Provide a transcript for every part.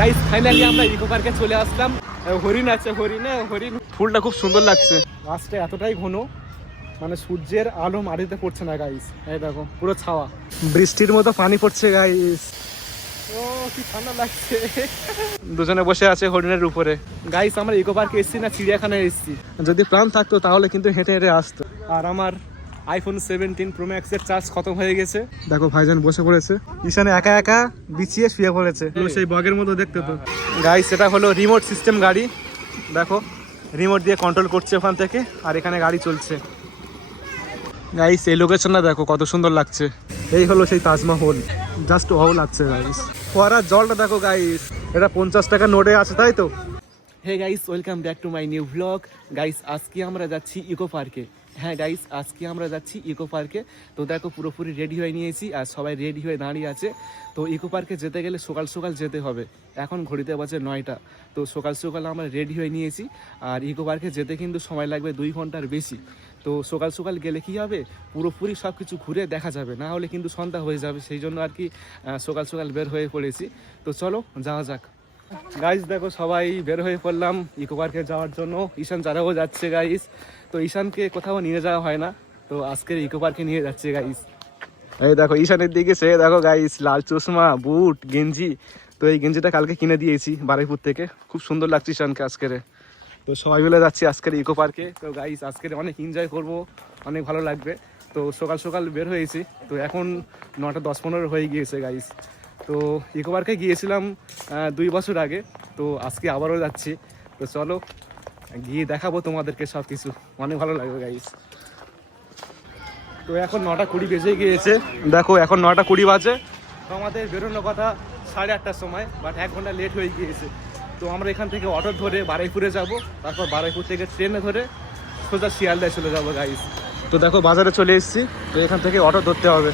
Guys finally আমরা eco পার্কে চলে আসলাম। হরিণ আছে, হরিণ ফুলটা খুব সুন্দর লাগছে। গাছটা এতটাই ঘন, মানে সূর্যের আলো মাটিতে পড়ছে না গাইস। এই দেখো পুরো ছাওয়া, বৃষ্টির মতো পানি পড়ছে গাইস। ও কি ঠান্ডা লাগছে। দুজনে বসে আছে হরিণের উপরে। গাইস আমরা ইকো পার্কে এসেছি না চিড়িয়াখানায় এসেছি। যদি প্ল্যান থাকতো তাহলে কিন্তু হেঁটে হেঁটে আসতো। আর আমার আইফোন 17 প্রো ম্যাক্স এর চার্জ খতম হয়ে গেছে। দেখো ভাইজান বসে পড়েছে, ঈশানে একা একা বিছিয়ে শুয়ে পড়েছে সেই বগের মতো দেখতে। তো গাইস এটা হলো রিমোট সিস্টেম গাড়ি। দেখো রিমোট দিয়ে কন্ট্রোল করছে ওখান থেকে, আর এখানে গাড়ি চলছে। গাইস এই লোকেশনটা দেখো কত সুন্দর লাগছে। এই হলো সেই তাজমহল, জাস্ট ওয়াও লাগছে গাইস। ফোয়ারার জলটা দেখো গাইস, এটা 50 টাকা নোটে আছে তাই তো। Hey guys, welcome back to my new blog. Guys আজকে আমরা যাচ্ছি ইকো পার্কে। হ্যাঁ গাইস আজকে আমরা যাচ্ছি ইকো পার্কে। তো দেখো পুরোপুরি রেডি হয়ে নিয়েছি আর সবাই রেডি হয়ে দাঁড়িয়ে আছে। তো ইকো পার্কে যেতে গেলে সকাল সকাল যেতে হবে। এখন ঘড়িতে বাজে 9টা। তো সকাল সকাল আমরা রেডি হয়ে নিয়েছি। আর ইকো পার্কে যেতে কিন্তু সময় লাগবে 2 ঘন্টার বেশি। তো সকাল সকাল গেলে কি হবে, পুরোপুরি সব কিছু ঘুরে দেখা যাবে, না হলে কিন্তু সন্ধ্যা হয়ে যাবে। সেই জন্য আর কি সকাল সকাল বের হয়ে পড়েছি। তো চলো যাওয়া যাক। গাইস দেখো সবাই বের হয়ে পড়লাম ইকো পার্কে যাওয়ার জন্য। ঈশান চারাও যাচ্ছে গাইস। তো ঈশানকে কোথাও নিয়ে যাওয়া হয় না, তো আজকের ইকো পার্কে নিয়ে যাচ্ছে গাইস। এই দেখো ঈশানের দিকে সে দেখো গাইস, লাল চশমা, বুট, গেঞ্জি। তো এই গেঞ্জিটা কালকে কিনে দিয়েছি বারুইপুর থেকে, খুব সুন্দর লাগছে ঈশানকে আজকের। তো সবাই মিলে যাচ্ছি আজকের ইকো পার্কে। তো গাইস আজকের অনেক এনজয় করব, অনেক ভালো লাগবে। তো সকাল সকাল বের হয়েছি, তো এখন 9টা 10-15 হয়ে গিয়েছে গাইস। তো ইকো পার্কে গিয়েছিলাম 2 বছর আগে, তো আজকে আবারও যাচ্ছি। তো চলো গিয়ে দেখাবো তোমাদেরকে সব কিছু, অনেক ভালো লাগবে গাইস। তো এখন 9টা 20 বেজে গিয়েছে, দেখো এখন 9টা 20 বাজে। তো আমাদের বেরোনোর কথা 8:30টার সময়, বাট 1 ঘন্টা লেট হয়ে গিয়েছে। তো আমরা এখান থেকে অটো ধরে বারুইপুরে যাব, তারপর বারুইপুর থেকে ট্রেনে ধরে সোজা শিয়ালদায় চলে যাবো গাইস। তো দেখো বাজারে চলে এসেছি, তো এখান থেকে অটো ধরতে হবে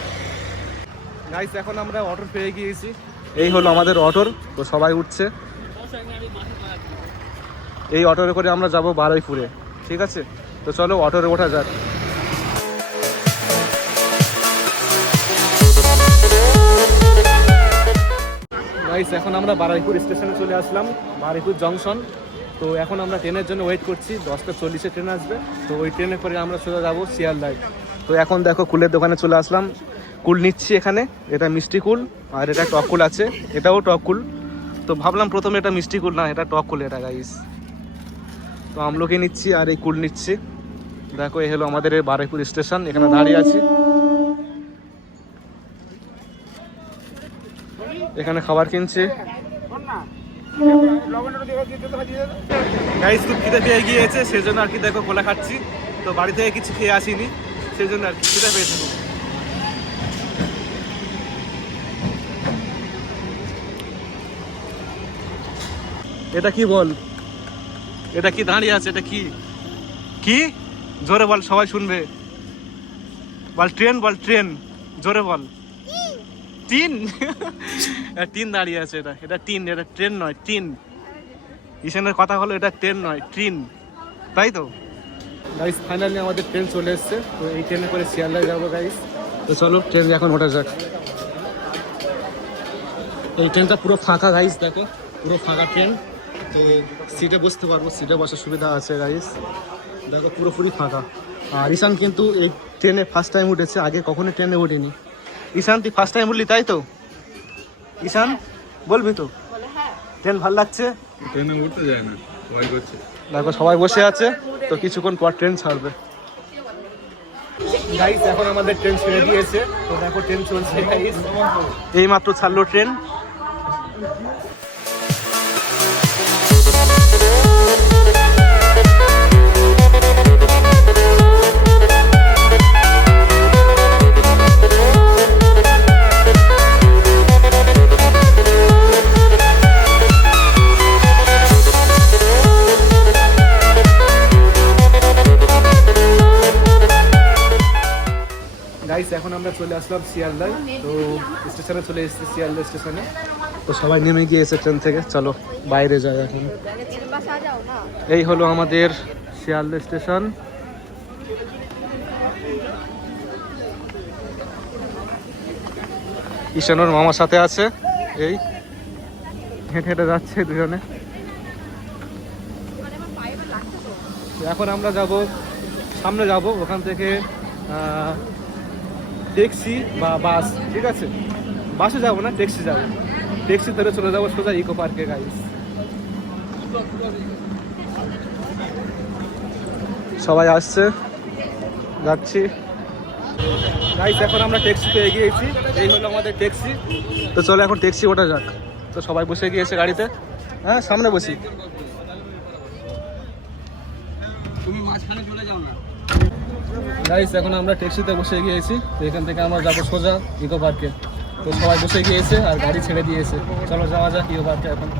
গাইস। এখন আমরা অটো পেয়ে গিয়েছি, এই হলো আমাদের অটোর। তো সবাই উঠছে, এই অটোরে করে আমরা যাব বারুইপুরে, ঠিক আছে। তো চলো অটোরে ওঠা যাক। গাইস এখন আমরা বারুইপুর স্টেশনে চলে আসলাম, বারুইপুর জংশন। তো এখন আমরা ট্রেনের জন্য ওয়েট করছি, 10টা 40-এ ট্রেন আসবে। তো ওই ট্রেনে করে আমরা সোজা যাবো শিয়ালদায়। তো এখন দেখো কুলের দোকানে চলে আসলাম, কুল নিচ্ছি এখানে। এটা মিষ্টি কুল, আর এটা টক কুল আছে, এটাও টক কুল। তো ভাবলাম প্রথমে এটা মিষ্টি কুল, না এটা টক কুল এটা গাইস। তো আমলকি নিচ্ছি আর এই কুল নিচ্ছি। দেখো এই হলো আমাদের এই বারুইপুর স্টেশন, এখানে দাঁড়িয়ে আছি। এখানে খাবার কিনছি গাইস। খুব খিদে পেয়ে গিয়েছে, সেজন্য আর কি দেখো কোলা খাচ্ছি। তো বাড়ি থেকে কিছু খেয়ে আসিনি, সেজন্য আর কি খিদে পেয়েছে। এটা কি বল, এটা কি দাঁড়িয়ে আছে, এটা কি কি জোরে বল, সবাই শুনবে। বল ট্রেন, বল ট্রেন, জোরে বল। টিন। টিন দাঁড়িয়ে আছে, এটা এটা টিন, এটা ট্রেন নয়, টিন। ঈশানের কথা হলো এটা ট্রেন নয়, ট্রেন, তাই তো গাইস। ফাইনালি আমাদের ট্রেন চলে এসছে, তো এই ট্রেনে করে শিয়ালদায় যাবো গাইস। তো চলো ট্রেন এখন ওঠা যাক। এই ট্রেনটা পুরো ফাঁকা গাইস, দেখো পুরো ফাঁকা ট্রেন। তো সিটে বসতে পারবো, সিটে বসার সুবিধা আছে গাইস। দেখো পুরোপুরি ফাঁকা। আর ঈশান কিন্তু এই ট্রেনে ফার্স্ট টাইম উঠেছে, আগে কখনো ট্রেনে ওঠেনি। ঈশান তুই ফার্স্ট টাইম উঠলি তাই তো? ঈশান বলবি তো, ট্রেন ভালো লাগছে? ট্রেনে উঠতে যায় না, ভয় করছে। দেখো সবাই বসে আছে, তো কিছুক্ষণ পর ট্রেন ছাড়বে গাইস। এখন আমাদের ট্রেন ছেড়ে দিয়েছে, তো দেখো ট্রেন চলছে গাইস, এই মাত্র ছাড়লো ট্রেন। গাইস এখন আমরা চলে আসলাম শিয়ালদায়, তো স্টেশনে চলে এসেছি শিয়ালদা স্টেশনে। তো সবাই নেমে গিয়েছে ট্রেন থেকে, চলো বাইরে যাই এখন। এই হলো আমাদের শিয়ালদা স্টেশন। ঈশানোর মামার সাথে আছে, এই হেঁটে হেঁটে যাচ্ছে দুজনে। এখন আমরা যাব সামনে, যাব ওখান থেকে ট্যাক্সি বা বাস, ঠিক আছে? বাসে যাব না, ট্যাক্সি যাব। ট্যাক্সি ধরে চলে যাবো সোজা ইকো পার্কে গাইস। সবাই আসছে, যাচ্ছি গাইস। এখন আমরা ট্যাক্সিতে এগিয়েছি, এই হলো আমাদের ট্যাক্সি। তো চলো এখন ট্যাক্সি ওঠা যাক। তো সবাই বসে গিয়েছে গাড়িতে। হ্যাঁ, সামনে বসি। তুমি মাঝখানে চলে যাও না। গাইস এখন আমরা ট্যাক্সিতে বসে গিয়েছি। তো এখান থেকে আমরা যাবো সোজা ইকো পার্কে। তো সবাই বসে গিয়েছে আর গাড়ি ছেড়ে দিয়েছে। চলো যাওয়া যাক ইকো পার্কে এখন।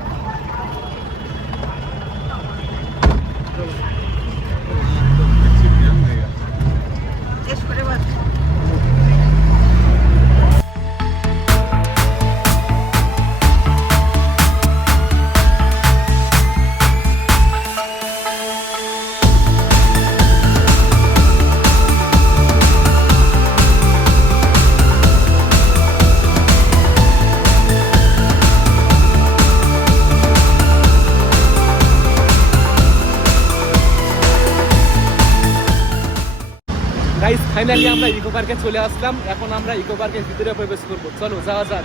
গাইস ফাইনালি আমরা ইকো পার্কে চলে আসলাম। এখন আমরা ইকো পার্কের ভিতরে প্রবেশ করবো। চলো যাওয়া যাক।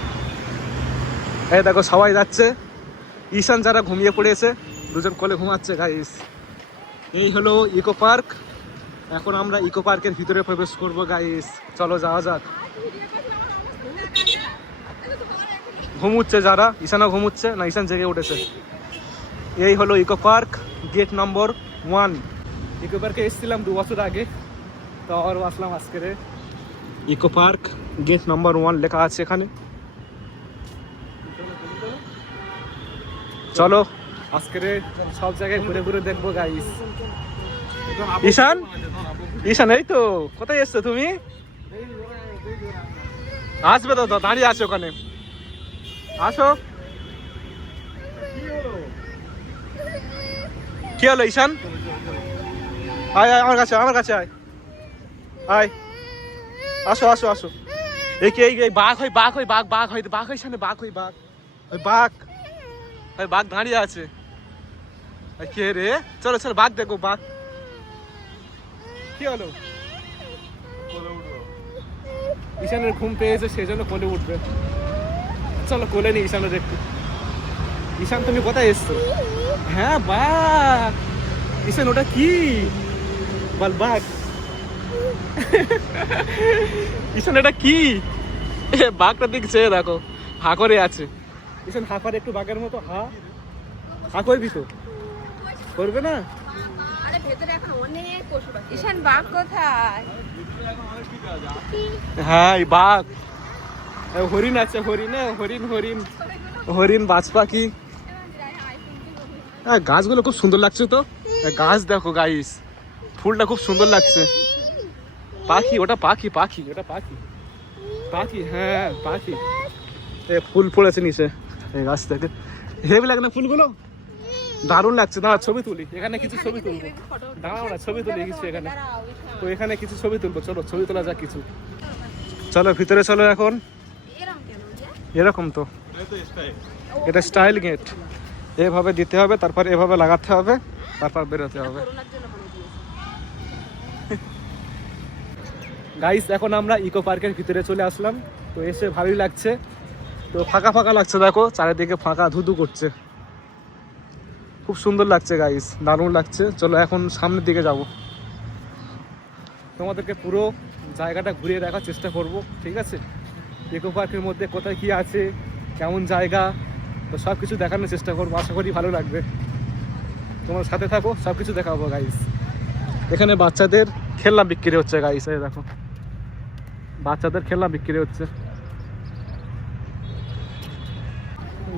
এই দেখো সবাই যাচ্ছে। ঈশান যারা ঘুমিয়ে পড়েছে, দুজন কোলে ঘুমাচ্ছে গাইস। এই হলো ইকো পার্ক। এখন আমরা ইকো পার্কের ভিতরে প্রবেশ করবো গাইস। চলো যাওয়া যাক। ঘুমুচ্ছে যারা, ঈশানও ঘুমুচ্ছে না, ঈশান জেগে উঠেছে। এই হলো eco park, gate number 1। Eco পার্কে এসেছিলাম 2 বছর আগে, তো আবার আসলাম আজকে। ইকো পার্ক গেট নম্বর 1 লেখা আছে এখানে। চলো আজকে সব জায়গায় ঘুরে ঘুরে দেখবো গাইস। ঈশান, ঈশান এই তো, কোথায় এসছো তুমি? আসবে তো, দাঁড়িয়ে আছে ওখানে, আসো। কি হলো ঈশান? আয় আয় আমার কাছে, আমার কাছে আয়, আয়, আসো আসো আসো। এই কি এই বাঘ হয়, বাঘ হয়, বাঘ, বাঘ হয়, বাঘ হয় সামনে, বাঘ হয়, বাঘ, ওই বাঘ, ওই বাঘ দাঁড়িয়ে আছে। কে রে? চলো চলো বাঘ দেখো, বাঘ। কি হলো? ঈশানের ঘুম পেয়েছে, সেই জন্য কোলে উঠবে। চলো কোলে নি ঈশানের একটু। ঈশান তুমি কোথায় এসছো? হ্যাঁ বাঘ। ঈশান ওটা কি বল? বাঘ। ঈশান এটা কি? বাঘটা দেখছে, দেখো হা করে আছে। ঈশান হা করে একটু বাঘের মতো, হা হা করবি তো? করবে না? আরে ভেতরে এখন অনেক পশু পাখি। ঈশান বাঘ কোথায়? হ্যাঁ এই বাঘ। হরিণ আছে, হরিণ, হরিণ, হরিণ, হরিণ, বাজ পাখি। হ্যাঁ গাছগুলো খুব সুন্দর লাগছে তো। গাছ দেখো গাইস, ফুলটা খুব সুন্দর লাগছে। পাখি, ওটা পাখি, পাখি, ওটা পাখি, পাখি, হ্যাঁ পাখি। ফুল পড়েছে নিচে এই গাছ থেকে। হেভি লাগে না ফুলগুলো? দারুণ লাগছে। দাঁড়া ছবি তুলি, এখানে কিছু ছবি তুলবো। দাঁড়াও না, ছবি তুলি কিছু এখানে। তো এখানে কিছু ছবি তুলবো, চলো ছবি তোলা যাক কিছু। চলো ভিতরে চলো এখন। এরকম তো, এটা স্টাইল গেট। এভাবে দিতে হবে, তারপর এভাবে লাগাতে হবে, তারপর বেরোতে হবে। গাইস এখন আমরা ইকো পার্কের ভিতরে চলে আসলাম। তো এসে ভালোই লাগছে। তো ফাঁকা ফাঁকা লাগছে, দেখো চারিদিকে ফাঁকা, ধুধু করছে, খুব সুন্দর লাগছে গাইস, দারুণ লাগছে। চলো এখন সামনের দিকে যাব, তোমাদেরকে পুরো জায়গাটা ঘুরিয়ে দেখার চেষ্টা করব, ঠিক আছে? ইকো পার্কের মধ্যে কোথায় কি আছে, কেমন জায়গা, তো সব কিছু দেখানোর চেষ্টা করবো। আশা করি ভালো লাগবে। তোমার সাথে থাকো, সব কিছু দেখাবো গাইস। এখানে বাচ্চাদের খেলনা বিক্রি হচ্ছে গাইস, এই দেখো বাচ্চাদের খেলনা বিক্রি হচ্ছে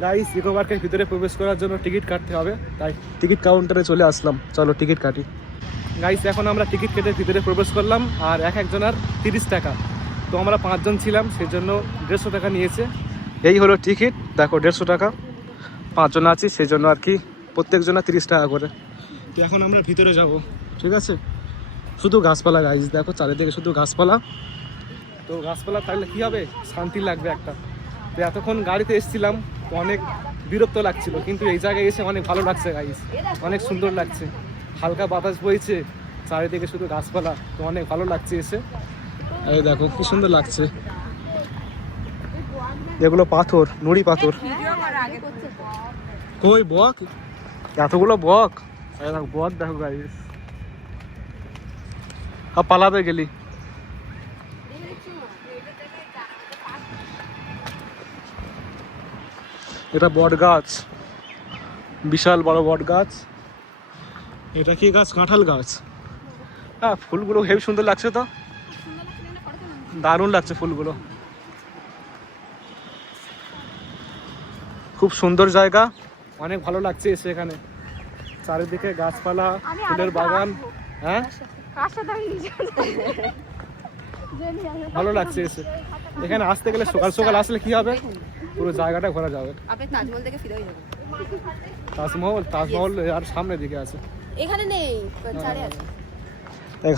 গাইস। ইকো পার্কের ভিতরে প্রবেশ করার জন্য টিকিট কাটতে হবে, তাই টিকিট কাউন্টারে চলে আসলাম। চলো টিকিট কাটি গাইস। এখন আমরা টিকিট কেটে ভিতরে প্রবেশ করলাম, আর এক একজনের 30 টাকা। তো আমরা 5 জন ছিলাম, সেজন্য 150 টাকা নিয়েছে। এই হলো টিকিট, দেখো 150 টাকা। 5 জন আছি সেই জন্য আর কি, প্রত্যেকজনের 30 টাকা করে। তো এখন আমরা ভিতরে যাব, ঠিক আছে? শুধু গাছপালা গাইস, দেখো চারিদিকে শুধু গাছপালা। তো গাছপালা থাকলে কি হবে, শান্তি লাগবে একটা। তো এতক্ষণ গাড়িতে এসেছিলাম, অনেক বিরক্ত লাগছিল, কিন্তু এই জায়গায় এসে অনেক ভালো লাগছে গাইস, অনেক সুন্দর লাগছে, হালকা বাতাস বইছে, চারিদিকে শুধু গাছপালা, তো অনেক ভালো লাগছে এসে। এই দেখো কি সুন্দর লাগছে, এগুলো পাথর, নুড়ি পাথর। কই বক, এতগুলো বক, এই দেখো বক, দেখো গাইস, আর পালাবে গেলি। এটা বট গাছ, বিশাল বড় বট গাছ। এটা কি গাছ? কাঁঠাল গাছ। হ্যাঁ, ফুলগুলো হেবি সুন্দর লাগছে, তো দারুণ লাগছে ফুলগুলো, খুব সুন্দর জায়গা, অনেক ভালো লাগছে এসে এখানে, চারিদিকে গাছপালা, ফুলের বাগান। হ্যাঁ, ভালো লাগছে এসে এখানে আসতে গেলে। সকাল সকাল আসলে কি হবে, পুরো জায়গাটা ঘোরা যাবে। আপনি তাজমহল থেকে ফিরে যাবেন। তাজমহল আর সামনের দিকে আছে, এখানে নেই, ছাড়ে আছে।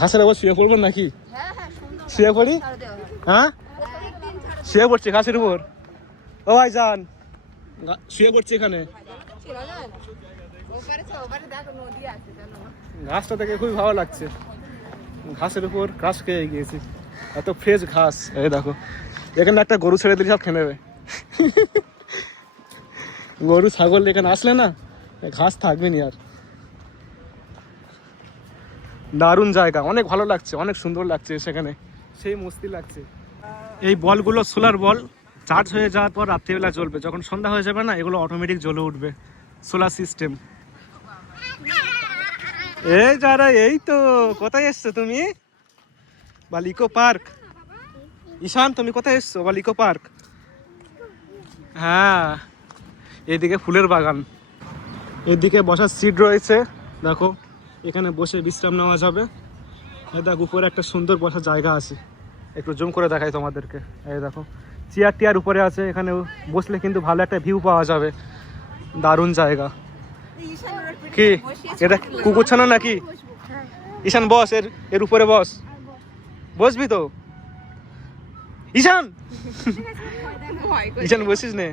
ঘাসের উপর শুয়ে পড়বো নাকি? হ্যাঁ হ্যাঁ, সুন্দর শুয়ে পড়ি। ছাড় দেওয়া হবে। হ্যাঁ, শুয়ে পড়ছি ঘাসের উপর। ও ভাই যান, শুয়ে পড়ছি এখানে। ওপারে দেখো নদী আছে, জানো না? ঘাসটা দেখে খুবই ভালো লাগছে, ঘাসের উপর ঘাস খেয়ে গিয়েছি, এত ফ্রেশ ঘাস। এই দেখো, এখানে একটা গরু ছেড়ে দিলে সব খেয়ে নেবে। গরু ছাগল এখানে আসলে না, ঘাস থাকবে না আর। দারুণ জায়গা, অনেক ভালো লাগছে, অনেক সুন্দর লাগছে সেখানে, সেই মস্তি লাগছে। এই বলগুলো সোলার বল, চার্জ হয়ে যাওয়ার পর রাত্রিবেলা জ্বলবে, যখন সন্ধ্যা হয়ে যাবে না এগুলো অটোমেটিক জ্বলে উঠবে, সোলার সিস্টেম। এই যারা, এই তো কোথায় এসছো তুমি? বালিকো পার্ক। ঈশান তুমি কোথায় এসছো? বালিকো পার্ক। হ্যাঁ, এদিকে ফুলের বাগান, এদিকে বসার সিট রয়েছে, দেখো এখানে বসে বিশ্রাম নেওয়া যাবে। এই দেখো উপরে একটা সুন্দর বসার জায়গা আছে, একটু জুম করে দেখাই তোমাদেরকে। এই দেখো চেয়ার টিয়ার উপরে আছে, এখানে বসলে কিন্তু ভালো একটা ভিউ পাওয়া যাবে, দারুণ জায়গা। কি এটা কুকুরছানা নাকি? ঈশান বস, এর উপরে বস, বসবি তো? ঈশান, ঈশান বসিস নে।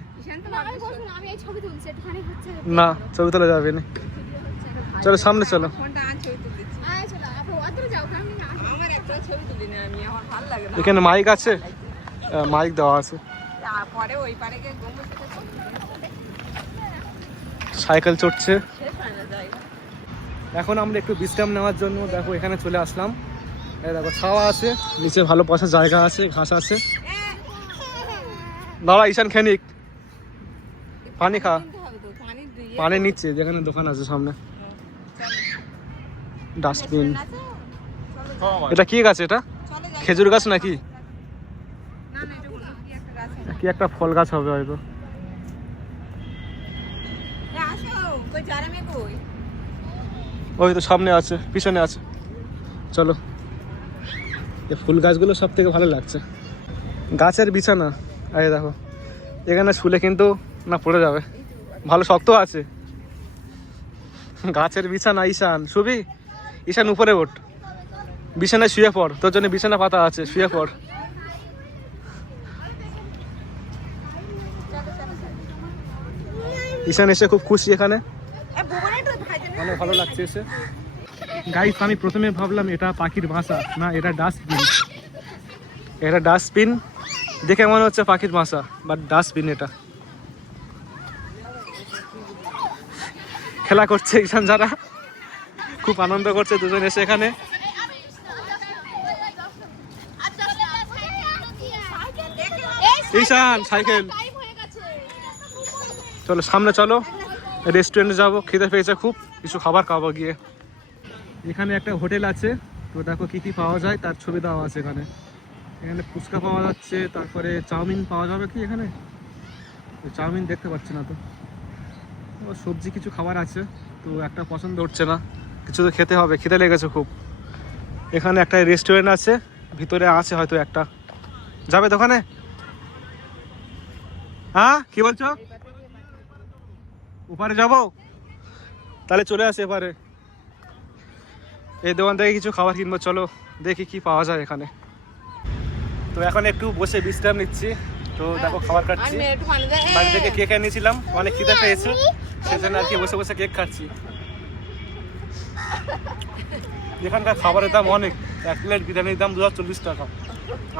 না, ছবি তোলা যাবে না, চলো সামনে চলো। এখানে মাইক আছে, মাইক দেওয়া আছে, সাইকেল চড়ছে। এখন আমরা একটু বিশ্রাম নেওয়ার জন্য দেখো এখানে চলে আসলাম। এই দেখো ছাওয়া আছে, নিচে ভালো বসার জায়গা আছে, ঘাস আছে। দাঁড়া ঈশান, খেনিক পানি খা, পানি নিচ্ছে, যেখানে দোকান আছে সামনে। ডাস্টবিন, এটা কি গাছ? এটা খেজুর গাছ নাকি? কি একটা ফল গাছ হবে হয়তো। ওই তো সামনে আছে, পিছনে আছে, চলো। এই ফুল গাছগুলো সব থেকে ভালো লাগছে, গাছের বিছানা। এই দেখো এখানে শুলে কিন্তু না পড়ে যাবে, ভালো শক্ত আছে। গাছের বিছানা, ঈশান শুবি? ঈশান উপরে ওঠ, বিছানায় শুয়ে পড়, তোর জন্য বিছানা পাতা আছে, শুয়ে পড়। ঈশান এসে খুব খুশি, এখানে অনেক ভালো লাগছে এসে। গাইস, আমি প্রথমে ভাবলাম এটা পাখির বাসা, না এটা ডাস্টবিন। এটা ডাস্টবিন দেখে মনে হচ্ছে পাখির বাসা, বাট ডাস্টবিন এটা। খেলা করছে ঈশান, যারা খুব আনন্দ করছে দুজন এসে এখানে। ঈশান সাইকেল, চলো সামনে চলো, রেস্টুরেন্টে যাবো, খেতে পেয়েছে খুব, কিছু খাবার খাবো গিয়ে। এখানে একটা হোটেল আছে, তো দেখো কি কি পাওয়া যায় তার ছবি দেওয়া আছে এখানে। এখানে ফুচকা পাওয়া যাচ্ছে, তারপরে চাউমিন পাওয়া যাবে কি এখানে? চাউমিন দেখতে পাচ্ছি না তো, সবজি কিছু খাবার আছে, তো একটা পছন্দ হচ্ছে না, কিছু তো খেতে হবে, খেতে লেগেছে খুব। এখানে একটা রেস্টুরেন্ট আছে, ভিতরে আছে হয়তো একটা, যাবে দোকানে? হ্যাঁ কি বলছো? ওপারে যাবো? তাহলে চলে আসে এপারে, এই দোকান থেকে কিছু খাবার কিনবো, চলো দেখি কি পাওয়া যায় এখানে। তো এখন একটু বসে বিশ্রাম নিচ্ছি, তো দেখো খাবার খাচ্ছি। বাড়ি থেকে কেক এনেছিলাম, অনেক খিদে পেয়েছে, সেজন্য আর কি বসে বসে কেক খাচ্ছি। এখানকার খাবারের দাম অনেক। 1 প্লেট বিরিয়ানির দাম 240 টাকা।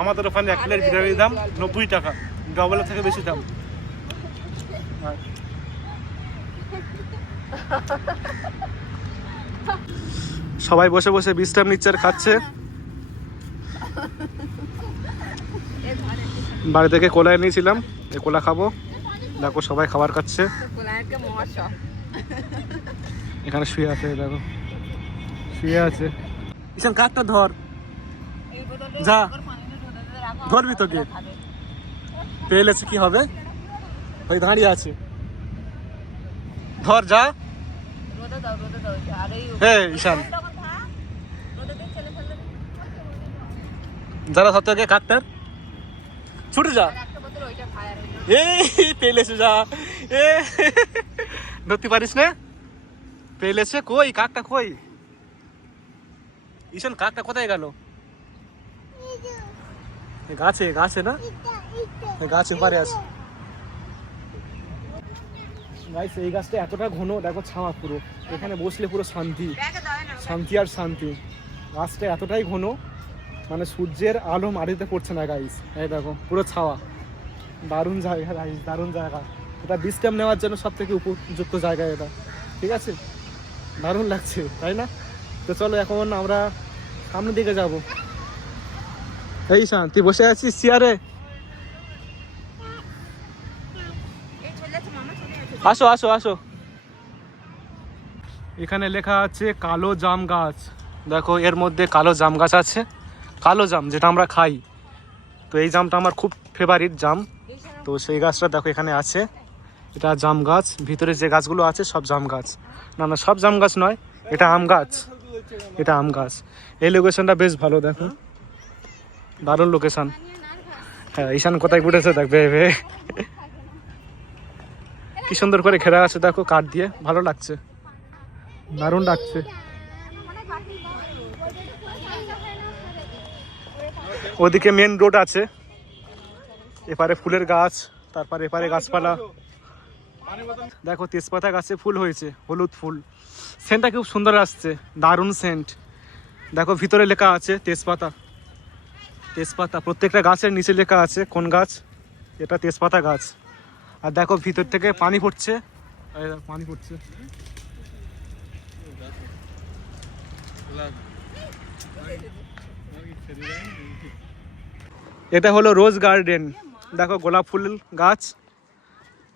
আমাদের ওখানে 1 প্লেট বিরিয়ানির দাম 90 টাকা, ডবলের থেকে বেশি দাম। সবাই বসে বসে বিশ্রাম নিচ্ছে আর খাচ্ছে। বাড়ি থেকে কোলা এনেছিলাম, এই কোলা খাবো। দেখো সবাই খাবার খাচ্ছে। এখানে শুয়ে আছে, দেখো শুয়ে আছে। ঈশান কাঠটা ধর, যা ধরবি তোকে পেলেছে কি হবে, ওই দাঁড়িয়ে আছে, ধর যা। হ্যাঁ ঈশান যারা ধর তোকে কাঠটার ছুটে যা। এই পেলেছে, যা। এ ধরতে পারিস না, পেলেছে। কই কাকটা কই? ঈশান কাকটা কোথায় গেল? গাছে, গাছে না, গাছে পারে আছে। গাইস এই গাছটা এতটা ঘন, দেখো ছাওয়া পুরো, এখানে বসলে পুরো শান্তি, শান্তি আর শান্তি। গাছটা এতটাই ঘন, মানে সূর্যের আলো মাটিতে পড়ছে না গাইস। এই দেখো পুরো ছাওয়া, দারুণ জায়গা গাইস, দারুণ জায়গা। এটা বিশ্রাম নেওয়ার জন্য সব থেকে উপযুক্ত জায়গা এটা, ঠিক আছে? দারুণ লাগছে, তাই না? তো চলো এখন আমরা সামনের দিকে যাবো। এই শান্তি বসে আছিস চেয়ারে, আসো আসো আসো। এখানে লেখা আছে কালো জাম গাছ। দেখো এর মধ্যে কালো জাম গাছ আছে, কালো জাম যেটা আমরা খাই। তো এই জামটা আমার খুব ফেভারিট জাম, তো সেই গাছটা দেখো এখানে আছে। এটা জাম গাছ, ভিতরে যে গাছগুলো আছে সব জাম গাছ। না না, সব জাম গাছ নয়, এটা আম গাছ, এটা আম গাছ। এই লোকেশনটা বেশ ভালো, দেখো দারুণ লোকেশন। হ্যাঁ ঈশান কোথায় ঘুরেছে দেখবে, কি সুন্দর করে ঘেরা আছে দেখো কাঠ দিয়ে, ভালো লাগছে, দারুণ লাগছে। ওদিকে মেন রোড আছে, এপারে ফুলের গাছ, তারপরে এপারে গাছপালা। দেখো তেজপাতা গাছে ফুল হয়েছে, হলুদ ফুল, সেন্টটা খুব সুন্দর আসছে, দারুণ সেন্ট। দেখো ভিতরে লেখা আছে তেজপাতা, তেজপাতা প্রত্যেকটা গাছের নিচে লেখা আছে কোন গাছ, এটা তেজপাতা গাছ। আর দেখো ভিতর থেকে পানি পড়ছে, পানি পড়ছে। এটা হলো রোজ গার্ডেন। দেখো গোলাপ ফুল গাছ,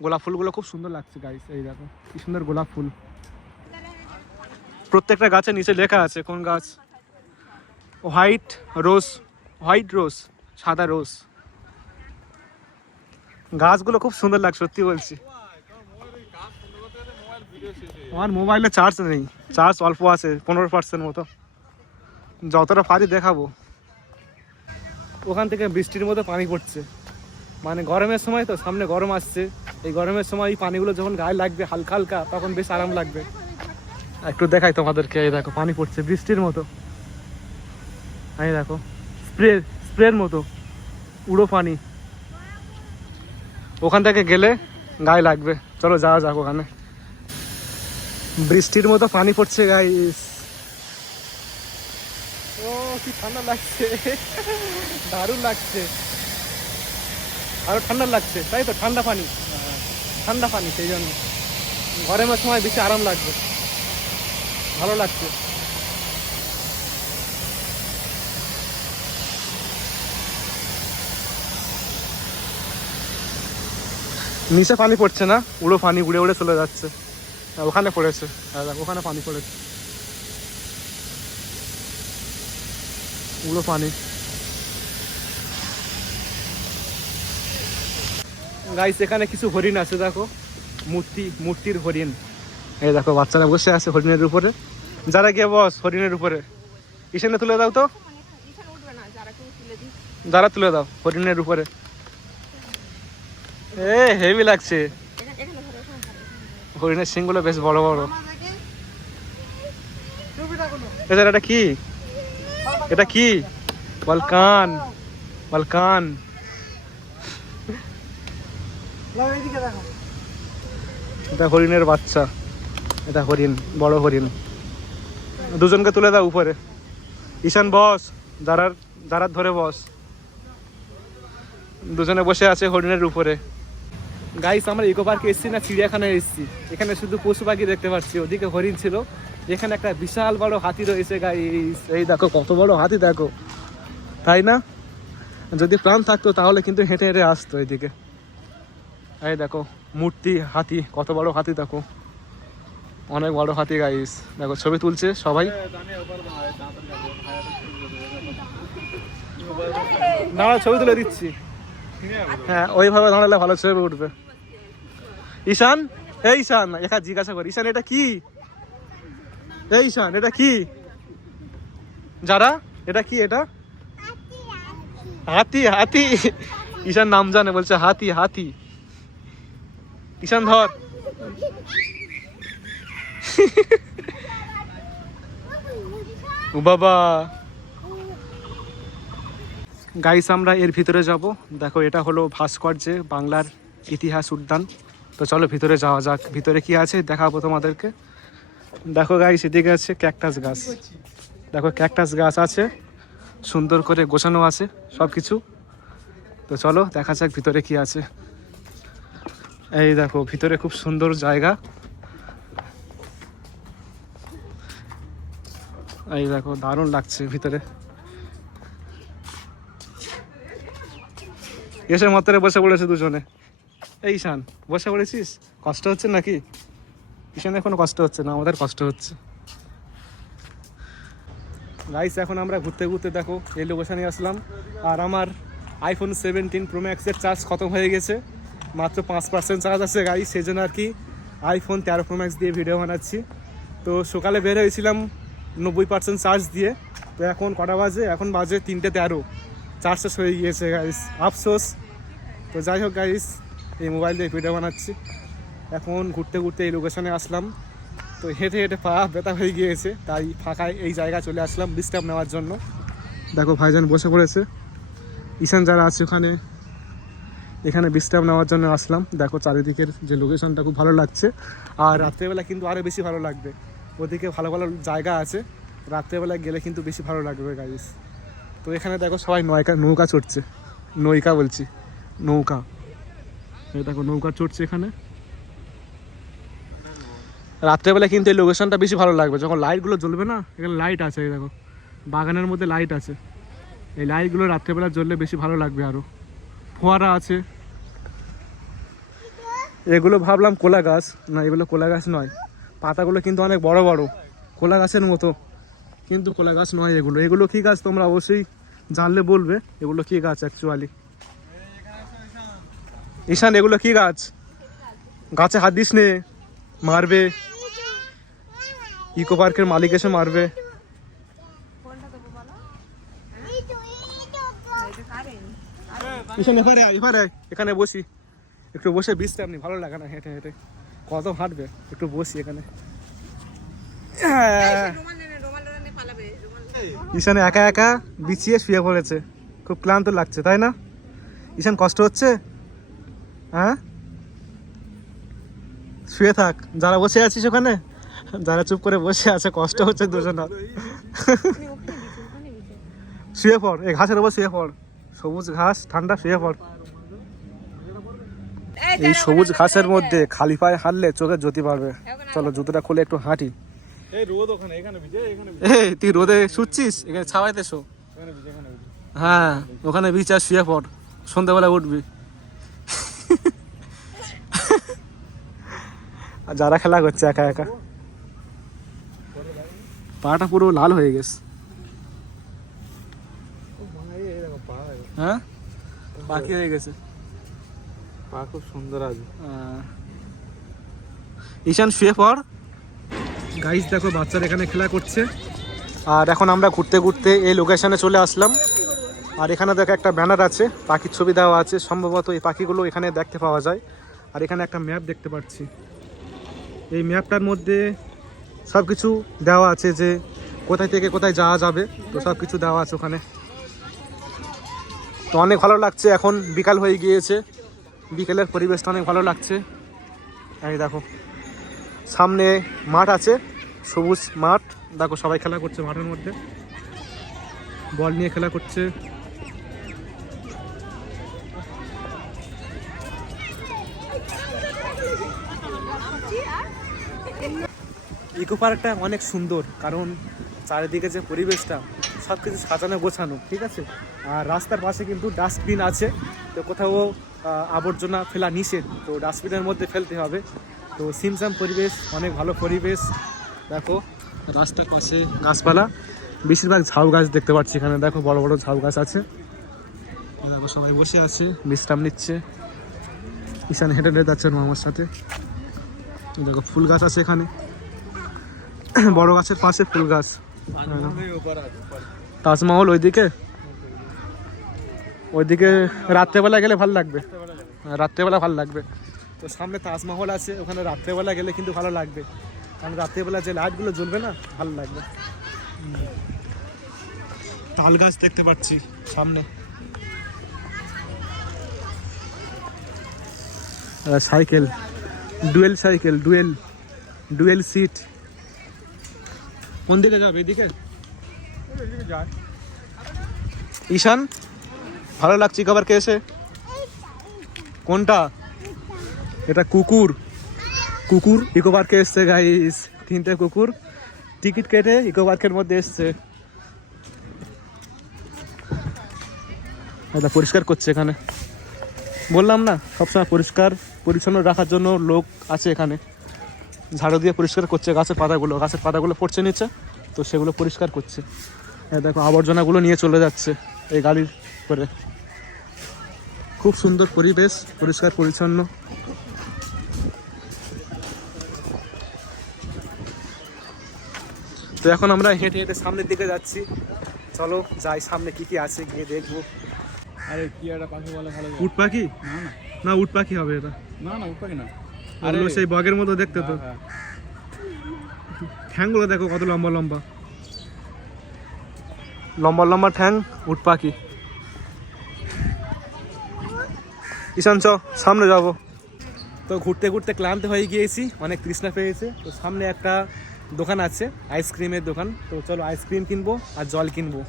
গোলাপ ফুলগুলো খুব সুন্দর লাগছে গাইস। এই দেখো কি সুন্দর গোলাপ ফুল, প্রত্যেকটা গাছের নিচে লেখা আছে কোন গাছ। হোয়াইট রোজ, হোয়াইট রোজ, সাদা রোজ। গাছগুলো খুব সুন্দর লাগছে, সত্যি বলছি। আমার মোবাইলে চার্জ নেই, চার্জ অল্প আছে, 15% মতো, যতটা পারি দেখাবো। ওখান থেকে বৃষ্টির মতো পানি পড়ছে, মানে গরমের সময় তো, সামনে গরম আসছে, এই গরমের সময় এই পানিগুলো যখন গায়ে লাগবে হালকা হালকা, তখন বেশ আরাম লাগবে। একটু দেখাই তোমাদেরকে, এই দেখো পানি পড়ছে বৃষ্টির মতো, এই দেখো স্প্রে, স্প্রের মতো উড়ো পানি। ওখান থেকে গেলে গায়ে লাগবে, চলো যাওয়া যাক ওখানে। বৃষ্টির মতো পানি পড়ছে গাইস, ও কি ঠান্ডা লাগছে, দারুণ লাগছে, আরো ঠান্ডা লাগছে, তাই তো ঠান্ডা পানি, ঠান্ডা পানি, সেই জন্য গরমের সময় বেশি আরাম লাগবে, ভালো লাগছে। নিচে পানি পড়ছে না, উড়ো পানি উড়ে উড়ে চলে যাচ্ছে, ওখানে পড়েছে, ওখানে পানি পড়েছে, উড়ো পানি। গাইস এখানে কিছু হরিণ আছে, দেখো মূর্তি, মূর্তির হরিণ। এই দেখো বাচ্চারা বসে আছে হরিণের উপরে, যারা গিয়ে বস হরিণের উপরে। ঈশানে তুলে দাও তো, যারা তুলে দাও হরিণের উপরে। এ হেভি লাগছে, হরিণের শিংগুলো বেশ বড় বড়। এটা কি, এটা কি? বালকান, বালকান। এটা হরিণের বাচ্চা, এটা হরিণ, বড় হরিণ। দুজনকে তুলে দাও উপরে। ঈশান বস, দাঁড়ার ধরে বস। দুজনে বসে আছে হরিণের উপরে। গাইস আমরা ইকো পার্কে এসেছি না চিড়িয়াখানায় এসেছি, এখানে শুধু পশু পাখি দেখতে পাচ্ছি, ওদিকে হরিণ ছিল, এখানে একটা বিশাল বড় হাতি রয়েছে গাইস। এই দেখো কত বড় হাতি দেখো, তাই না? যদি প্রাণ থাকতো তাহলে কিন্তু হেঁটে হেঁটে আসতো এদিকে। এই দেখো মূর্তি হাতি, কত বড় হাতি দেখো, অনেক বড় হাতি গাইস। দেখো ছবি তুলছে সবাই। দাঁড়া ছবি তুলে দিচ্ছি। হ্যাঁ ওইভাবে দাঁড়ালে ভালো ছবি উঠবে। ঈশান, এই ঈশান একা জিজ্ঞাসা করি, ঈশান এটা কি? এই ঈশান এটা কি? যারা এটা কি? এটা হাতি। হাতি ঈশান নাম জানে, বলছে হাতি হাতি। ঈশান ধর। ও বাবা। গাইস আমরা এর ভিতরে যাব। দেখো এটা হলো ভাস্কর্যে বাংলার ইতিহাস উদ্যান। তো চলো ভিতরে যাওয়া যাক। ভিতরে কি আছে দেখাবো তোমাদেরকে। দেখো গাইস এদিকে আছে ক্যাকটাস গাছ। দেখো ক্যাকটাস গাছ আছে, সুন্দর করে গোছানো আছে সব কিছু। তো চলো দেখা যাক ভিতরে কি আছে। এই দেখো ভিতরে খুব সুন্দর জায়গা। এই দেখো দারুণ লাগছে ভিতরে। এসে মাত্রে বসে পড়েছে দুজনে। এই ঈশান বসে পড়েছিস, কষ্ট হচ্ছে নাকি? ঈশানের কোনো কষ্ট হচ্ছে না, আমাদের কষ্ট হচ্ছে। গাইস এখন আমরা ঘুরতে ঘুরতে দেখো এই লোকেশনে আসলাম। আর আমার আইফোন 17 প্রো ম্যাক্সের চার্জ খতম হয়ে গেছে, মাত্র 5% চার্জ আছে গাইস। সেই জন্য আর কি আইফোন 13 প্রো ম্যাক্স দিয়ে ভিডিও বানাচ্ছি। তো সকালে বের হয়েছিলাম 90% চার্জ দিয়ে। তো এখন কটা বাজে? এখন বাজে 3:13, চার্জ শেষ হয়ে গিয়েছে গাইস, আফসোস। তো যাই হোক গাইস, এই মোবাইল দিয়ে ভিডিও বানাচ্ছি। এখন ঘুরতে ঘুরতে এই লোকেশনে আসলাম। তো হেঁটে হেঁটে পা ব্যথা হয়ে গিয়েছে, তাই ফাঁকায় এই জায়গা চলে আসলাম বিশ্রাম নেওয়ার জন্য। দেখো ভাইজান বসে পড়েছে, ঈশান যারা আছে ওখানে, এখানে বিশ্রাম নেওয়ার জন্য আসলাম। দেখো চারিদিকের যে লোকেশনটা খুব ভালো লাগছে। আর রাত্রেবেলা কিন্তু আরও বেশি ভালো লাগবে, ওদিকে ভালো ভালো জায়গা আছে, রাত্রেবেলা গেলে কিন্তু বেশি ভালো লাগবে গাইস। তো এখানে দেখো সবাই নৌকা চড়ছে, নৌকা। এই দেখো নৌকা চড়ছে এখানে। রাত্রেবেলা কিন্তু এই লোকেশনটা বেশি ভালো লাগবে, যখন লাইটগুলো জ্বলবে না। এখানে লাইট আছে, এই দেখো বাগানের মধ্যে লাইট আছে, এই লাইটগুলো রাত্রেবেলা জ্বললে বেশি ভালো লাগবে। আরও ফোয়ারা আছে। এগুলো ভাবলাম কোলা গাছ, না এগুলো কোলা গাছ নয়। পাতাগুলো কিন্তু অনেক বড় বড়, কোলা গাছের মতো, কিন্তু কোলা গাছ নয় এগুলো। এগুলো কী গাছ তোমরা অবশ্যই জানলে বলবে, এগুলো কী গাছ অ্যাকচুয়ালি। ঈশান এগুলো কী গাছ? গাছে হাত দিস নে, মারবে, ইকো পার্কের মালিক এসে মারবে। ঈশান এবারে এখানে বসি, একটু বসে বিশ্রাম নি, ভালো লাগে না হেঁটে হেঁটে, কত হাঁটবে, একটু বসি এখানে। ঈশান একা একা বিছিয়ে শুয়ে পড়েছে, খুব ক্লান্ত লাগছে তাই না? ঈশান কষ্ট হচ্ছে? হ্যাঁ শুয়ে থাক। যারা বসে আছিস ওখানে, যারা চুপ করে বসে আছে, কষ্ট হচ্ছে দুজনের। শুয়ে পড়, এই ঘাসের উপর শুয়ে পড়, সবুজ ঘাস ঠান্ডা, শুয়ে পড়। এই সবুজ ঘাসের মধ্যে খালি পায়ে হাঁটলে চোখে জ্যোতি পারবে। চলো জুতোটা খুলে একটু হাঁটি। এই তুই রোদে শুচ্ছিস, এখানে ছাওয়াইতে শো। হ্যাঁ ওখানে বিচ আর শুয়ে পড়, সন্ধ্যাবেলা উঠবি। আর যারা খেলা করছে একা একা, পাটা পুরো লাল হয়ে গেছে। হ্যাঁ বাকি হয়ে গেছে, পা খুব সুন্দর আছে। ঈশান শুয়ে পড়। গাইস দেখো বাচ্চারা এখানে খেলা করছে। আর এখন আমরা ঘুরতে ঘুরতে এই লোকেশনে চলে আসলাম। আর এখানে দেখো একটা ব্যানার আছে, পাখির ছবি দেওয়া আছে, সম্ভবত এই পাখিগুলো এখানে দেখতে পাওয়া যায়। আর এখানে একটা ম্যাপ দেখতে পাচ্ছি, এই ম্যাপটার মধ্যে সব কিছু দেওয়া আছে, যে কোথায় থেকে কোথায় যাওয়া যাবে। তো সব কিছু দেওয়া আছে ওখানে। তো অনেক ভালো লাগছে, এখন বিকাল হয়ে গিয়েছে, বিকেলের পরিবেশটা অনেক ভালো লাগছে। এই দেখো সামনে মাঠ আছে, সবুজ মাঠ, দেখো সবাই খেলা করছে মাঠের মধ্যে, বল নিয়ে খেলা করছে। ইকো পার্কটা অনেক সুন্দর, কারণ চারিদিকে যে পরিবেশটা সব কিছু সাজানো গোছানো, ঠিক আছে। আর রাস্তার পাশে কিন্তু ডাস্টবিন আছে, তো কোথাও আবর্জনা ফেলা নিষেধ, তো ডাস্টবিনের মধ্যে ফেলতে হবে। তো সিমসাম পরিবেশ, অনেক ভালো পরিবেশ। দেখো রাস্তার পাশে গাছপালা, বেশিরভাগ ঝাউ গাছ দেখতে পাচ্ছি এখানে, দেখো বড় বড় ঝাউ গাছ আছে। দেখো সবাই বসে আছে, বিশ্রাম নিচ্ছে। ঈশান হেঁটে হেঁটে যাচ্ছে মামার সাথে। দেখো ফুল গাছ আছে এখানে, বড় গাছের পাশে ফুল গাছ। তাজমহল ওইদিকে, ওইদিকে রাত্রেবেলা গেলে ভালো লাগবে, রাত্রেবেলা ভালো লাগবে। তো সামনে তাজমহল আছে, ওখানে রাত্রেবেলা গেলে কিন্তু ভালো লাগবে, কারণ রাত্রেবেলা যে লাইটগুলো জ্বলবে না, ভালো লাগবে। তাল গাছ দেখতে পাচ্ছি সামনে, cycle, dual cycle, dual seat. কোন দিকে যাবে? এদিকে যায়। ঈশান ভালো লাগছে ইকো পার্কে এসে? কোনটা? এটা কুকুর, কুকুর ইকো পার্কে এসছে গাইস, 3টে কুকুর টিকিট কেটে ইকো পার্কের মধ্যে এসছে। এটা পরিষ্কার করছে এখানে, বললাম না সবসময় পরিষ্কার পরিচ্ছন্ন রাখার জন্য লোক আছে এখানে, ঝাড়ু দিয়ে পরিষ্কার করছে গাছের পাতাগুলো পড়ছে নিচে, তো সেগুলো পরিষ্কার করছে। দেখো আবর্জনাগুলো নিয়ে চলে যাচ্ছে এই গাড়ির করে। খুব সুন্দর পরিবেশ, পরিষ্কার পরিচ্ছন্ন। তো এখন আমরা হেঁটে হেঁটে সামনের দিকে যাচ্ছি, চলো যাই সামনে কি কি আছে গিয়ে দেখবো। আরে কি একটা পাখি বলে ভালো? উট পাখি? না উট পাখি হবে এটা। না না উট পাখি না, আরে সেই বগের মতো দেখতে তো। হ্যাঁ। ঠ্যাংগুলো দেখো কত লম্বা লম্বা, লম্বা লম্বা ঠ্যাং, উট পাখি। ঈশান চ সামনে যাবো। তো ঘুরতে ঘুরতে ক্লান্ত হয়ে গিয়েছি, অনেক তৃষ্ণা পেয়েছে। তো সামনে একটা দোকান আছে, আইসক্রিমের দোকান, তো চলো আইসক্রিম কিনবো আর জল কিনবো।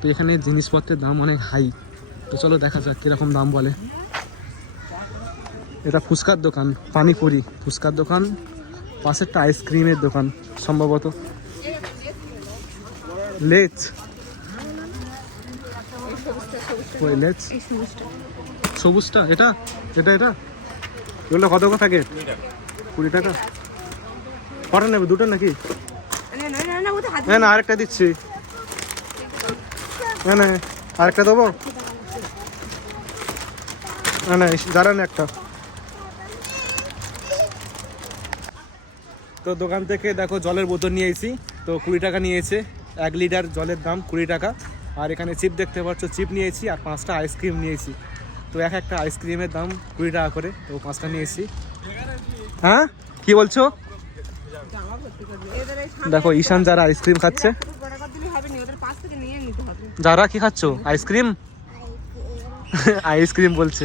তো এখানে জিনিসপত্রের দাম অনেক হাই, তো চলো দেখা যাক কীরকম দাম বলে। এটা ফুচকার দোকান, পানিপুরি ফুচকার দোকান, পাশে একটা আইসক্রিমের দোকান সম্ভবত। লেজ, ওই লেজ সবুজটা, এটা এটা এটা এগুলো কত করে থাকে? 20 টাকা। কটা নেবে? 2টা নাকি? হ্যাঁ না আরেকটা দিচ্ছি, হ্যাঁ না আরেকটা দেবো, হ্যাঁ না দাঁড়ান একটা। তো দোকান থেকে দেখো জলের বোতল নিয়েছি, তো 20 টাকা নিয়েছে। 1 লিটার জলের দাম 20 টাকা। আর এখানে চিপ দেখতে পাচ্ছ, চিপ নিয়েছি, আর 5টা আইসক্রিম নিয়েছি। তো একটা আইসক্রিমের দাম 20 টাকা করে, তো 5টা নিয়েছি। হ্যাঁ কি বলছো? দেখো ঈশান যারা আইসক্রিম খাচ্ছে, যারা কি খাচ্ছ? আইসক্রিম? আইসক্রিম বলছে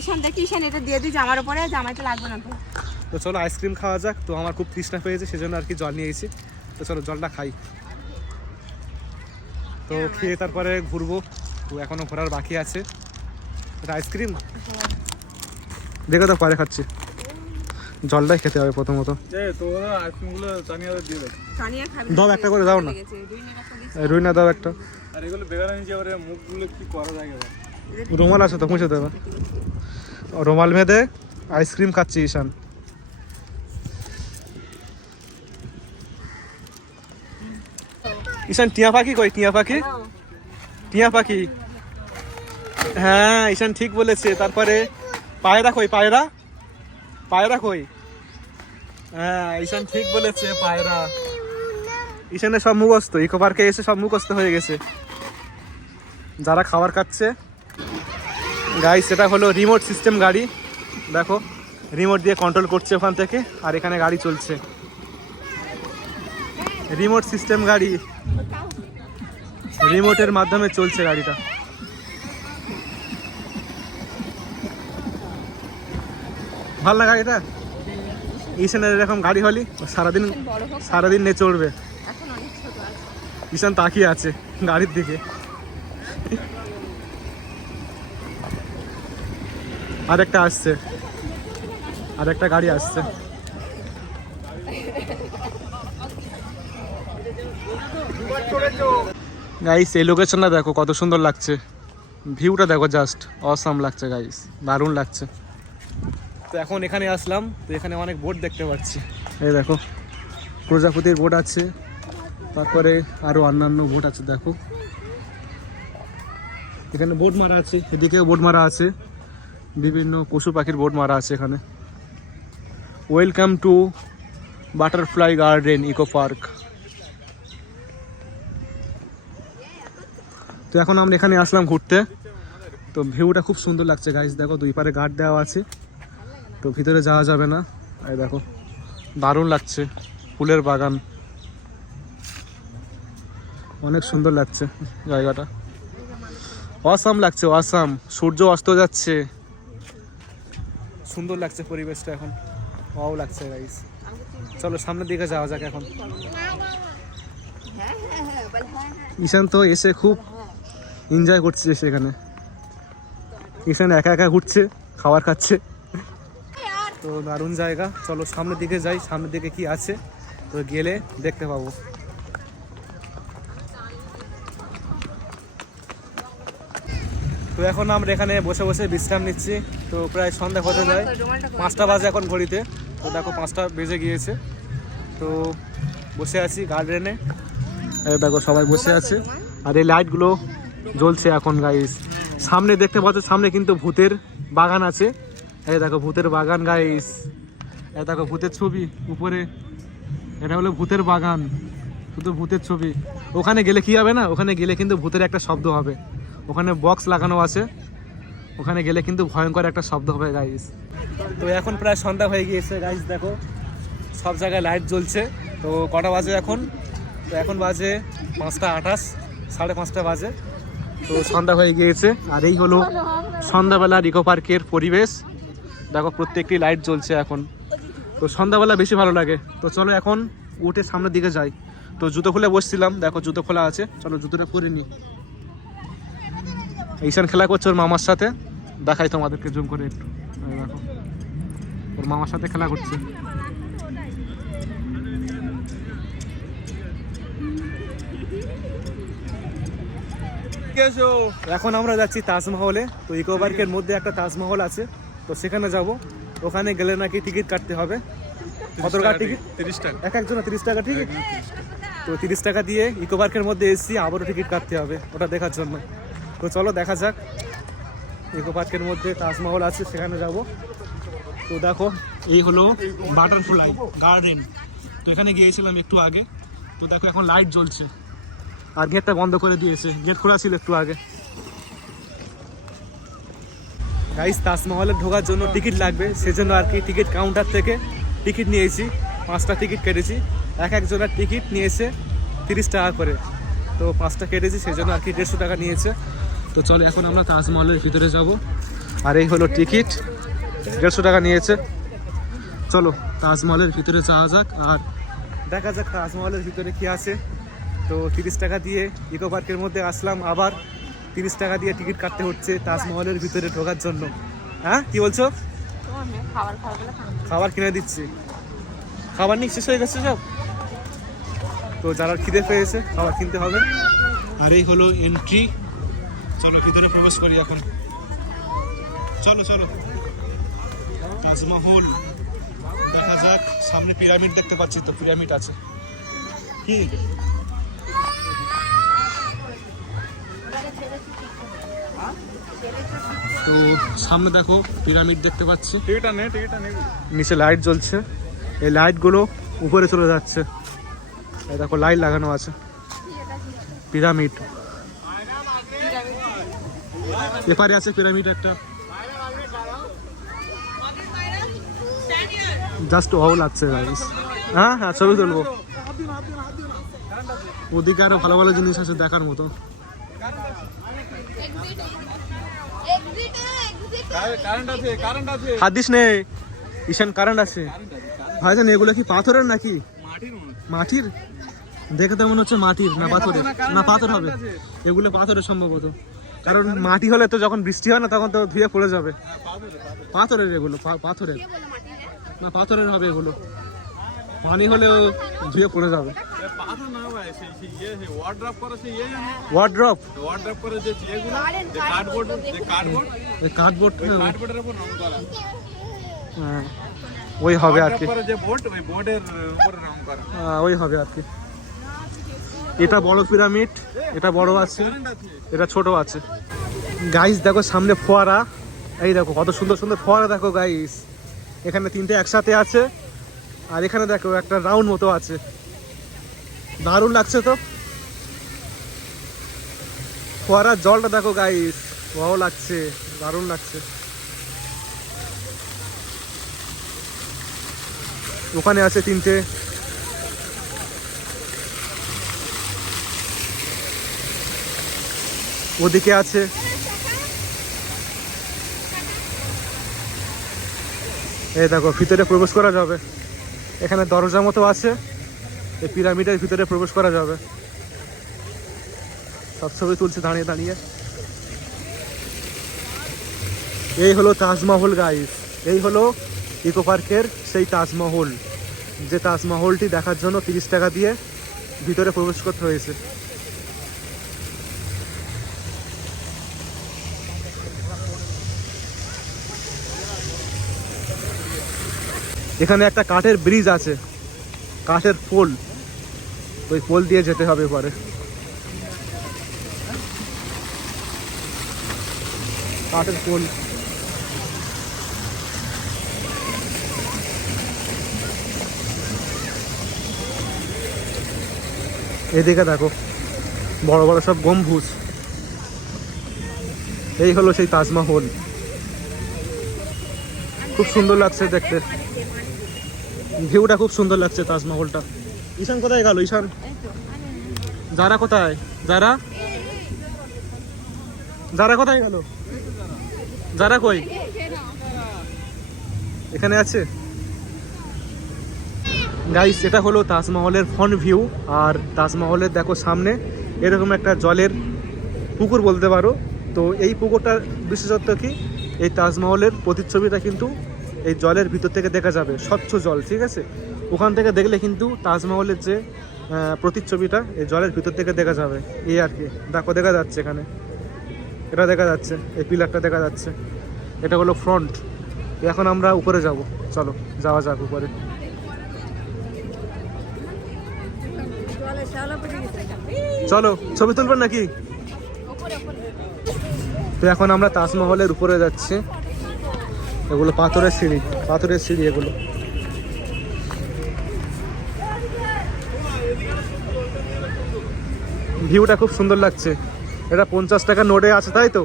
ঈশান। দেখি ঈশান এটা দিয়ে দিই জামার উপরে, জামাইটা লাগবে না তো। তো চলো আইসক্রিম খাওয়া যাক। তো আমার খুব তৃষ্ণা পেয়েছে, সেজন্য আর কি জল নিয়েছি। তো চলো জলটা খাই, তো খেয়ে তারপরে ঘুরবো। তো এখনো ঘোরার বাকি আছে। এটা আইসক্রিম দেখো তো পরে খাচ্ছি, জলটাই খেতে হবে প্রথমত। দাও একটা করে, দাও না রুইনা, দাও একটা। রুমাল আছে তো মুছে দেবে, রুমাল বেঁধে আইসক্রিম খাচ্ছি ঈশান। ঈশান টিয়া পাখি কই? টিয়া পাখি, টিয়া পাখি, হ্যাঁ ঈশান ঠিক বলেছে। তারপরে পায়রা কই? পায়রা, পায়রা কই? হ্যাঁ ঈশান ঠিক বলেছে, পায়রা। ঈশানের সব মুখস্থ, ইকো পার্কে এসে সব মুখস্থ হয়ে গেছে। যারা খাবার খাচ্ছে গাইস, সেটা হলো রিমোট সিস্টেম গাড়ি। দেখো রিমোট দিয়ে কন্ট্রোল করছে ওখান থেকে, আর এখানে গাড়ি চলছে। রিমোট সিস্টেম গাড়ি, রিমোটের মাধ্যমে চলছে গাড়িটা। ভালো না গাড়িটা? ঈশানের এরকম গাড়ি হলি সারাদিন বড় হোক, সারাদিন নিয়ে চড়বে। এখন অনেক ছোট আছে। ঈশান তাকিয়ে আছে গাড়ির দিকে। আরেকটা আসছে, আরেকটা গাড়ি আসছে। গাইস এই লোকেশনটা দেখো কত সুন্দর লাগছে, ভিউটা দেখো জাস্ট অসাম লাগছে গাইস, দারুণ লাগছে। তো এখন এখানে আসলাম, তো এখানে অনেক বোট দেখতে পাচ্ছি। এই দেখো প্রজাপতির বোট আছে, তারপরে আরো অন্যান্য বোট আছে। দেখো এখানে বোট মারা আছে, এদিকেও বোট মারা আছে, বিভিন্ন পশু পাখির বোট মারা আছে এখানে। Welcome to butterfly garden eco park. তো এখন আমরা এখানে আসলাম ঘুরতে, তো ভিউটা খুব সুন্দর লাগছে গাইস। দেখো দুই পারে গার্ড দেওয়া আছে, তো ভিতরে যাওয়া যাবে না। এই দেখো দারুণ লাগছে, ফুলের বাগান, অনেক সুন্দর লাগছে জায়গাটা, অসাম লাগছে অসাম। সূর্য অস্ত যাচ্ছে, সুন্দর লাগছে পরিবেশটা এখন, ওয়াও লাগছে গাইস। চলো সামনের দিকে যাওয়া যাক এখন। ঈশান তো এসে খুব এনজয় করছে সেখানে, ঈশান একা একা ঘুরছে, খাবার খাচ্ছে, তো দারুণ জায়গা। চলো সামনের দিকে যাই, সামনের দিকে কি আছে তো গেলে দেখতে পাবো। তো এখন আমরা এখানে বসে বসে বিশ্রাম নিচ্ছি, তো প্রায় সন্ধ্যা হতে যায়, 5টা বাজে এখন ঘড়িতে। তো দেখো 5টা বেজে গিয়েছে, তো বসে আছি গার্ডেনে। দেখো সবাই বসে আছে, আর এই লাইটগুলো জ্বলছে এখন গাইস। সামনে দেখতে পাচ্ছ, সামনে কিন্তু ভূতের বাগান আছে। এই দেখো ভূতের বাগান গাইস, এই দেখো ভূতের ছবি উপরে, এটা হলো ভূতের বাগান, শুধু ভূতের ছবি। ওখানে গেলে কি হবে না, ওখানে গেলে কিন্তু ভূতের একটা শব্দ হবে, ওখানে বক্স লাগানো আছে, ওখানে গেলে কিন্তু ভয়ঙ্কর একটা শব্দ হবে গাইস। তো এখন প্রায় সন্ধ্যা হয়ে গিয়েছে গাইস, দেখো সব জায়গায় লাইট জ্বলছে। তো কটা বাজে এখন? তো এখন বাজে 5:28, 5:30 বাজে, তো সন্ধ্যা হয়ে গিয়েছে। আর এই হলো সন্ধ্যাবেলা ইকো পার্কের পরিবেশ, দেখো প্রত্যেকটি লাইট জ্বলছে এখন। তো সন্ধ্যাবেলা বেশি ভালো লাগে। তো চলো এখন উঠে সামনের দিকে যাই। তো জুতো খুলে বসছিলাম, দেখো জুতো খোলা আছে, চলো জুতোটা পরে নিই। ঈশান খেলা করছে ওর মামার সাথে, দেখাই তোমাদেরকে জুম করে একটু। দেখো ওর মামার সাথে খেলা করছে। এখন আমরা যাচ্ছি তাজমহলে। তো ইকো পার্কের মধ্যে একটা তাজমহল আছে, তো সেখানে যাব। ওখানে গেলে নাকি টিকিট কাটতে হবে। কত টাকা টিকিট? 30 টাকা। এক একজনের 30 টাকা টিকিট। তো 30 টাকা দিয়ে ইকো পার্কের মধ্যে এসেছি, আবারও টিকিট কাটতে হবে ওটা দেখার জন্য। তো চলো দেখা যাক, ইকো পার্কের মধ্যে তাজমহল আছে, সেখানে যাব। তো দেখো এই হলো বাটারফ্লাই গার্ডেন, তো এখানে গিয়েছিলাম একটু আগে। তো দেখো এখন লাইট জ্বলছে, আর গেটটা বন্ধ করে দিয়েছে, গেট খোলা ছিল একটু আগে। গাইস তাজমহলে ঢোকার জন্য টিকিট লাগবে, সেজন্য আর কি টিকিট কাউন্টার থেকে টিকিট নিয়েছি, 5টা টিকিট কেটেছি। এক একজনের টিকিট নিয়েছে 30 টাকা করে, তো 5টা কেটেছি, সেজন্য আর কি 150 টাকা নিয়েছে। তো চলো এখন আমরা তাজমহলের ভিতরে যাব। আর এই হলো টিকিট, 150 টাকা নিয়েছে। চলো তাজমহলের ভিতরে যাওয়া যাক, আর দেখা যাক তাজমহলের ভিতরে কি আছে। তো 30 টাকা দিয়ে ইকো পার্কের মধ্যে আসলাম, আবার 30 টাকা দিয়ে টিকিট কাটতে হচ্ছে তাজমহলের ভিতরে ঢোকার জন্য। হ্যাঁ কি বলছো? খাবার কিনে দিচ্ছি, খাবার নিয়ে শেষ হয়ে গেছে সব। তো যারা খিদে পেয়েছে খাবার কিনতে হবে। আর এই হলো এন্ট্রি, চলো ভিতরে প্রবেশ করি এখন। চলো চলো তাজমহল দেখা যাক। সামনে পিরামিড দেখতে পাচ্ছি, তো পিরামিড আছে কি? তো সামনে দেখো পিরামিড দেখতে পাচ্ছি, টিকিটটা নে। নিচে লাইট জ্বলছে, এই লাইটগুলো উপরে চলে যাচ্ছে। এই দেখো লাইট লাগানো আছে, পিরামিড এপারে আছে পিরামিড একটা, জাস্ট ওয়াও লাগছে গাইস। হ্যাঁ হ্যাঁ ছবি তুলবো, ওদিকে আরো ভালো ভালো জিনিস আছে দেখার মতো। কারেন্ট আছে। হাত দিস নে, ঈশান কারেন্ট আছে ভাইজান, এগুলো কি পাথরের নাকি মাটির মনে হচ্ছে। মাটির? দেখে তো মনে হচ্ছে মাটির, না পাথরের? না পাথর হবে, এগুলো পাথরের সম্ভবত, কারণ মাটি হলে তো যখন বৃষ্টি হয় না তখন তো ধুয়ে পড়ে যাবে। পাথরের এগুলো, পাথরের কে বলে মাটি হ্যাঁ? না, পাথরের হবে এগুলো, পানি হলেও ধুয়ে পড়ে যাবে। পাথর না ভাই, সেই ওয়ার্ড্রপ করে সেই ওয়ার্ড্রপ, ওয়ার্ড্রপ করে যে ইয়েগুলো, কারেন্ট, যে কার্ডবোর্ড, যে কার্ডবোর্ড, এই কার্ডবোর্ড, ওই কার্ডবোর্ডের উপর রং করা। হ্যাঁ, ওই হবে আর কি, ওয়ার্ড্রপ করে যে বোর্ড, ওই বোর্ডের উপরে রং করা। ওই হবে আর কি। এটা বড় পিরামিড, এটা বড় আছে, কারেন্ট আছে। এটা ছোট আছে। গাইস দেখো সামনে ফোয়ারা, এই দেখো কত সুন্দর সুন্দর ফোয়ারা দেখো গাইস, এখানে তিনটে একসাথে আছে, আর এখানে দেখো একটা রাউন্ড মতো আছে, দারুণ লাগছে তো ফোয়ারার জলটা দেখো গাইস, ভালো লাগছে, দারুণ লাগছে। ওখানে আছে তিনটে, ওদিকে আছে, এই দেখো ভিতরে প্রবেশ করা যাবে, এখানে দরজা মতো আছে, এই পিরামিডের ভিতরে প্রবেশ করা যাবে। সব ছবি তুলছে দাঁড়িয়ে দাঁড়িয়ে। এই হলো তাজমহল গাইস, এই হলো ইকো পার্কের সেই তাজমহল, যে তাজমহলটি দেখার জন্য 30 টাকা দিয়ে ভিতরে প্রবেশ করতে হয়েছে। এখানে একটা কাঠের ব্রিজ আছে, কাঠের পোল, ওই পোল দিয়ে যেতে হবে পরে। কাঠের পোল, এদিকে দেখো বড় বড় সব গম্বুজ। এই হলো সেই তাজমহল, খুব সুন্দর লাগছে দেখতে, ভিউটা খুব সুন্দর লাগছে তাজমহলটা। ঈশান কোথায় গেল? ঈশান, যারা কোথায়? যারা যারা কোথায় গেল? যারা কই? এখানে আছে গাইস। এটা হলো তাজমহলের ফ্রন্ট ভিউ, আর তাজমহলের দেখো সামনে এরকম একটা জলের পুকুর বলতে পারো। তো এই পুকুরটার বিশেষত্ব কি, এই তাজমহলের প্রতিচ্ছবিটা কিন্তু এই জলের ভিতর থেকে দেখা যাবে, স্বচ্ছ জল, ঠিক আছে? ওখান থেকে দেখলে কিন্তু তাজমহলের যে প্রতিচ্ছবিটা এই জলের ভিতর থেকে দেখা যাবে, এই আর কি। দেখো দেখা যাচ্ছে এখানে, এটা দেখা যাচ্ছে, এই পিলারটা দেখা যাচ্ছে, এটা হলো ফ্রন্ট। এখন আমরা উপরে যাব, চলো যাওয়া যাক উপরে। চলো ছবি তুলবেন নাকি? তো এখন আমরা তাজমহলের উপরে যাচ্ছি, এগুলো পাথরের সিঁড়ি, পাথরের সিঁড়ি এগুলো। ভিউটা খুব সুন্দর লাগছে। এটা 50 টাকার নোটে আছে, তাই তো?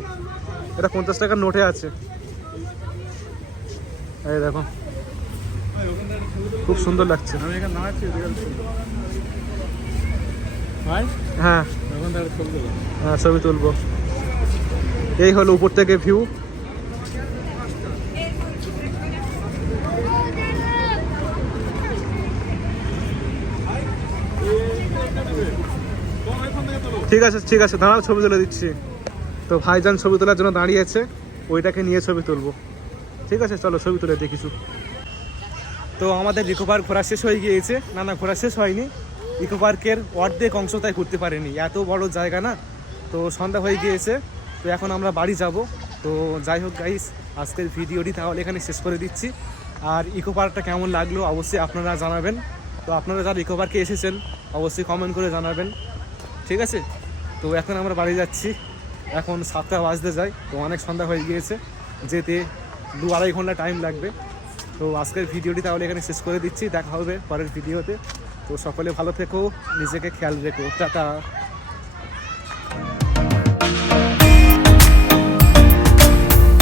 এটা 50 টাকার নোটে আছে, এই দেখো খুব সুন্দর লাগছে। আমি এখানে নামাচ্ছি, ভাই হ্যাঁ এখন তার ছবি তুলো। হ্যাঁ ছবি তুলবো। এই হলো উপর থেকে ভিউ। ঠিক আছে ঠিক আছে, দাঁড়াও ছবি তুলে দিচ্ছি। তো ভাইজান ছবি তোলার জন্য দাঁড়িয়েছে, ওইটাকে নিয়ে ছবি তুলবো। ঠিক আছে চলো ছবি তুলে দিই কিছু। তো আমাদের ইকো পার্ক ঘোরা শেষ হয়ে গিয়েছে। না না, ঘোরা শেষ হয়নি, ইকো পার্কের অর্ধেক অংশ তাই ঘুরতে পারিনি, এত বড় জায়গা না। তো সন্ধ্যা হয়ে গিয়েছে, তো এখন আমরা বাড়ি যাব। তো যাই হোক গাইস, আজকের ভিডিওটি তাহলে এখানে শেষ করে দিচ্ছি। আর ইকো পার্কটা কেমন লাগলো অবশ্যই আপনারা জানাবেন। তো আপনারা যারা ইকো পার্কে এসেছেন অবশ্যই কমেন্ট করে জানাবেন, ঠিক আছে? তো এখন আমরা বাড়ি যাচ্ছি, এখন 7টা বাজতে যায়, তো অনেক সন্ধ্যা হয়ে গিয়েছে, যেতে 2-2.5 ঘন্টা টাইম লাগবে। তো আজকের ভিডিওটি তাহলে এখানে শেষ করে দিচ্ছি, দেখা হবে পরের ভিডিওতে। তো সকলে ভালো থেকো, নিজেকে খেয়াল রেখো, টাটা।